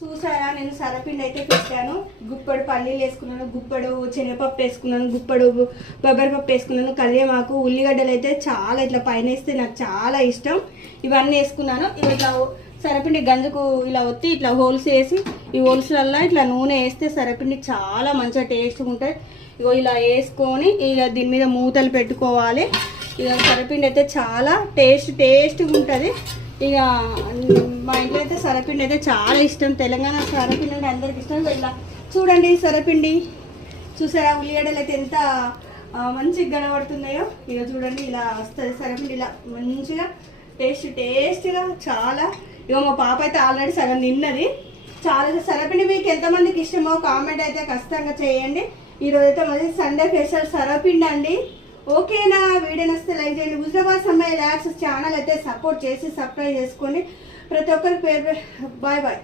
చూసారా, నేను సరపిండి అయితే పెట్టాను. గుప్పడు పల్లీలు వేసుకున్నాను, గుప్పడు శనగపప్పు వేసుకున్నాను, గుప్పడు బొబ్బరిపప్పు వేసుకున్నాను, కల్యమాకు, ఉల్లిగడ్డలు అయితే చాలా ఇట్లా పైన వేస్తే నాకు చాలా ఇష్టం. ఇవన్నీ వేసుకున్నాను. ఇట్లా సరపిండి గంజకు ఇలా ఒత్తి ఇట్లా హోల్స్ వేసి ఈ హోల్స్లల్లో ఇట్లా నూనె వేస్తే సరపిండి చాలా మంచిగా టేస్ట్గా ఉంటుంది. ఇగో ఇలా వేసుకొని ఇలా దీని మీద మూతలు పెట్టుకోవాలి. ఇక సరపిండి అయితే చాలా టేస్ట్గా ఉంటుంది. ఇక మా ఇంట్లో అయితే సరపిండి అయితే చాలా ఇష్టం. తెలంగాణ సరపిండి అంటే అందరికి ఇష్టం. ఇలా చూడండి సరపిండి చూసారా, ఉల్లిగడ్డలు అయితే ఎంత మంచిగా కనబడుతున్నాయో. ఇక చూడండి ఇలా వస్తుంది సరపిండి, ఇలా మంచిగా టేస్ట్గా చాలా. ఇక మా పాప అయితే ఆల్రెడీ సగం తిన్నది. చాలా సరపిండి మీకు ఎంతమందికి ఇష్టమో కామెంట్ అయితే ఖచ్చితంగా చేయండి. ఈరోజు అయితే మరి సండే స్పెషల్ సరపిండి అండి. ఓకేనా? వీడియో నచ్చితే లైక్ చేయండి. హుజరాబాద్ అమ్మాయి యాక్సెస్ ఛానల్ అయితే సపోర్ట్ చేసి సబ్స్క్రైబ్ చేసుకోండి. ప్రతి ఒక్కరికి పేరు బాయ్.